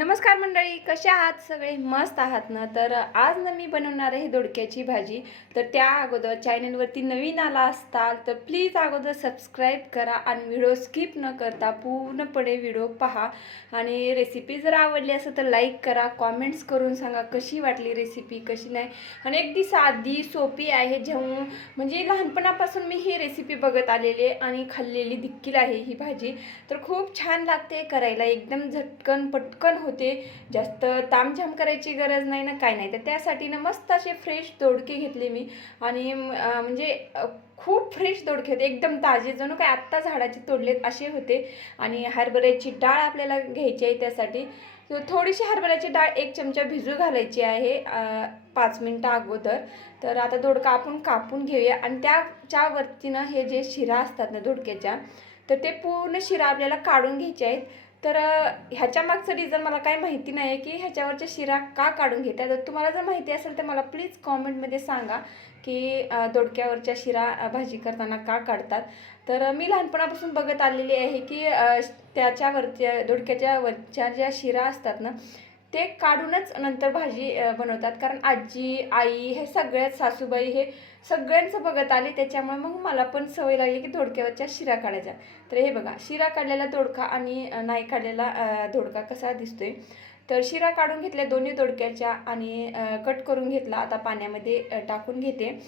नमस्कार मंडळी, कशा आहात सगळे? मस्त आहात ना? तर आज ना मी बनवणार आहे दोडक्याची भाजी. तर त्या अगोदर चॅनलवरती नवीन आला असताल तर प्लीज अगोदर सबस्क्राईब करा आणि व्हिडिओ स्किप न करता पूर्णपणे व्हिडिओ पहा. आणि रेसिपी जर आवडली असेल तर लाईक करा, कॉमेंट्स करून सांगा कशी वाटली रेसिपी, कशी नाही. आणि अगदी साधी सोपी आहे, जेव्हा म्हणजे लहानपणापासून मी ही रेसिपी बघत आलेली आहे आणि खाल्लेली देखील आहे ही भाजी. तर खूप छान लागते करायला, एकदम झटकन पटकन होते. जास्त तामझाम करायची गरज नाही ना, काय नाही. तर त्यासाठी ना मस्त असे फ्रेश दोडके घेतले मी. आणि म्हणजे खूप फ्रेश दोडके होते, एकदम ताजे, जणू काय आत्ता झाडाचे तोडलेत असे होते. आणि हरभऱ्याची डाळ आपल्याला घ्यायची आहे. त्यासाठी थोडीशी हरभऱ्याची डाळ 1 चमचा भिजू घालायची आहे 5 मिनटं अगोदर. तर आता दोडका आपण कापून घेऊया आणि त्याच्यावरती ना हे जे शिरा असतात ना दोडक्याच्या, तर ते पूर्ण शिरा आपल्याला काढून घ्यायचे आहेत. तर ह्याच्या मागचं रिझन मला काही माहिती नाही आहे की ह्याच्यावरच्या शिरा का काढून घेतात. तर तुम्हाला जर माहिती असेल तर मला प्लीज कॉमेंटमध्ये सांगा की दोडक्यावरच्या शिरा भाजी करताना का काढतात. तर मी लहानपणापासून बघत आलेली आहे की त्याच्यावरच्या दोडक्याच्या वरच्या ज्या शिरा असतात ना, ते काढूनच नंतर भाजी बनवतात. कारण आजी, आई, हे सगळ्यात सासूबाई हे सगळ्यांचं बघत आले, त्याच्यामुळे मग मला पण सवय लागली की दोडक्यावरच्या शिरा काढायच्या. तर हे बघा, शिरा काढलेला दोडका आणि नाही काढलेला दोडका कसा दिसतोय. तर शिरा काढून घेतल्या दोन्ही दोडक्याच्या आणि कट करून घेतला. आता पाण्यामध्ये टाकून घेते.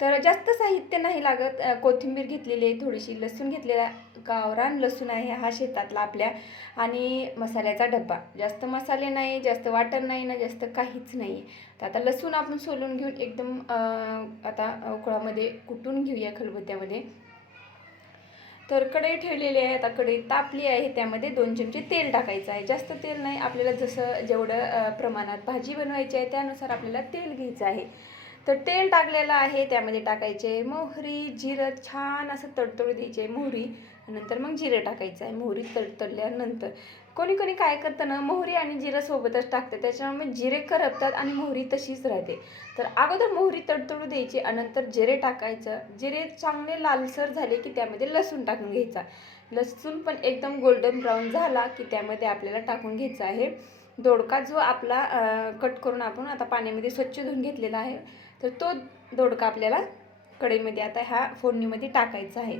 तर जास्त साहित्य नाही लागत. कोथिंबीर घेतलेली आहे, थोडीशी लसूण घेतलेला, गावरान लसूण आहे हा शेतातला आपल्या. आणि मसाल्याचा डब्बा, जास्त मसाले नाही, जास्त वाटण नाही ना, जास्त काहीच नाही. तर आता लसूण आपण सोलून घेऊन एकदम आता उकळामध्ये कुटून घेऊया खलबत्त्यामध्ये. तर कढई ठेवलेली आहे. आता कढई तापली आहे, त्यामध्ये 2 चमचे तेल टाकायचं आहे. जास्त तेल नाही, आपल्याला जसं जेवढं प्रमाणात भाजी बनवायची आहे त्यानुसार आपल्याला तेल घ्यायचं आहे. तर तेल टाकलेलं आहे, त्यामध्ये टाकायचे मोहरी, जिरं, छान असं तडतडू द्यायचे मोहरी. नंतर मग जिरं टाकायचं आहे. मोहरी तडतडल्यानंतर कोणी कोणी काय करतं ना, मोहरी आणि जिरं सोबतच टाकते, त्याच्यामुळे जिरे करपतात आणि मोहरी तशीच राहते. तर अगोदर मोहरी तडतडू द्यायची आणि नंतर जिरे टाकायचं. जिरे चांगले लालसर झाले की त्यामध्ये लसूण टाकून घ्यायचा. लसूण पण एकदम गोल्डन ब्राऊन झाला की त्यामध्ये आपल्याला टाकून घ्यायचा आहे दोडका, जो आपला कट करून आपण आता पाण्यामध्ये स्वच्छ धुवून घेतलेला आहे. तर तो दोडका आपल्याला कढईमध्ये आता ह्या फोडणीमध्ये टाकायचा आहे.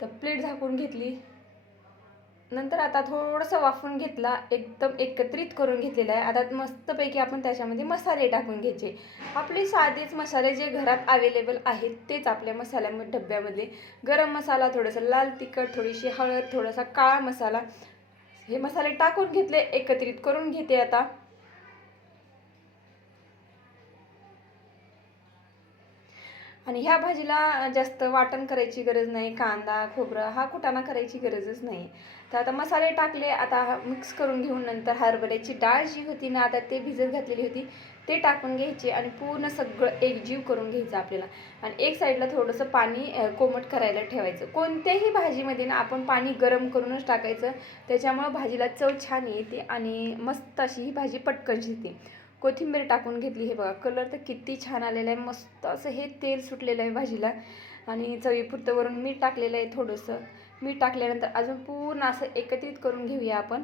तर प्लेट झाकून घेतली. नंतर आता थोडंसं वाफवून घेतला, एकदम एकत्रित करून घेतलेला आहे. आता मस्तपैकी आपण त्याच्यामध्ये मसाले टाकून घ्यायचे. आपले साधेच मसाले जे घरात अवेलेबल आहेत तेच आपल्या मसाल्यामध्ये डब्यामध्ये. गरम मसाला, थोडंसं लाल तिखट, थोडीशी हळद, थोडासा काळा मसाला, हे मसाले टाकून घेतले, एकत्रित करून घेते आता. आणि ह्या भाजीला जास्त वाटण करायची गरज नाही, कांदा खोबरं हा कुटाणा करायची गरजच नाही. तर आता मसाले टाकले, आता मिक्स करून घेऊन नंतर हरभऱ्याची डाळ जी होती ना, आता ते भिजत घातलेली होती ते टाकून घ्यायची आणि पूर्ण सगळं एकजीव करून घ्यायचं आपल्याला. आणि एक साईडला थोडंसं पाणी कोमट करायला ठेवायचं. कोणत्याही भाजीमध्ये ना आपण पाणी गरम करूनच टाकायचं, त्याच्यामुळं भाजीला चव छान येते आणि मस्त अशी ही भाजी पटकन शिजते. कोथिंबीर टाकून घेतली. हे बघा, कलर तर किती छान आलेला आहे, मस्त असं हे तेल सुटलेलं आहे भाजीला. आणि चवीपुरतं वरून मीठ टाकलेलं आहे थोडंसं. मीठ टाकल्यानंतर अजून पूर्ण असं एकत्रित करून घेऊया आपण.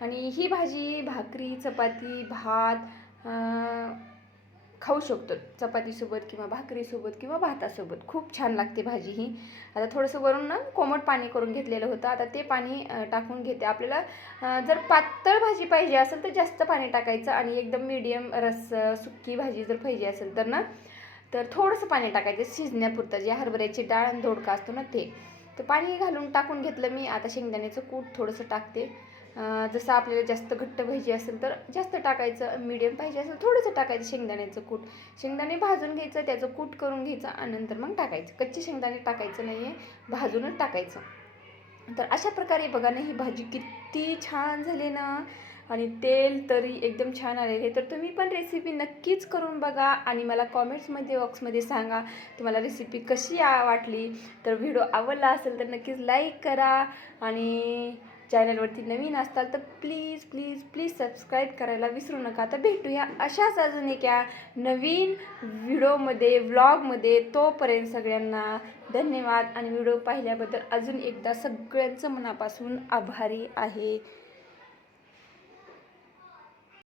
आणि ही भाजी भाकरी, चपाती, भात खाऊ शकतो, चपातीसोबत किंवा भाकरीसोबत किंवा भातासोबत खूप छान लागते भाजी ही. आता थोडंसं वरून ना कोमट पाणी करून घेतलेलं होतं, आता ते पाणी टाकून घेते. आपल्याला जर पातळ भाजी पाहिजे असेल तर जास्त पाणी टाकायचं आणि एकदम मीडियम सुक्की भाजी जर पाहिजे असेल तर ना, तर थोडंसं पाणी टाकायचं शिजण्यापुरतं, जे हरभऱ्याची डाळ आणि दोडका असतो ना ते. तर पाणी घालून टाकून घेतलं मी. आता शेंगदाण्याचं कूट थोडंसं टाकते. जसं आपल्याला जास्त घट्ट पाहिजे असेल तर जास्त टाकायचं, मीडियम पाहिजे असेल थोडंसं टाकायचं शेंगदाण्याचं कूट. शेंगदाणे भाजून घ्यायचं, त्याचं कूट करून घ्यायचं आणि नंतर मग टाकायचं. कच्चे शेंगदाणे टाकायचं नाही आहे, भाजूनच टाकायचं. तर अशा प्रकारे बघा ना, ही भाजी किती छान झाली ना, आणि तेल तरी एकदम छान आलेले. तर तुम्ही पण रेसिपी नक्कीच करून बघा आणि मला कॉमेंट्समध्ये बॉक्समध्ये सांगा तुम्हाला रेसिपी कशी वाटली. तर व्हिडिओ आवडला असेल तर नक्कीच लाईक करा आणि चॅनलवरती नवीन असताल तर प्लीज प्लीज प्लीज सबस्क्राईब करायला विसरू नका. तर भेटूया अशाच अजून एका नवीन व्हिडिओमध्ये व्लॉगमध्ये. तोपर्यंत सगळ्यांना धन्यवाद आणि व्हिडिओ पाहिल्याबद्दल अजून एकदा सगळ्यांचं मनापासून आभारी आहे.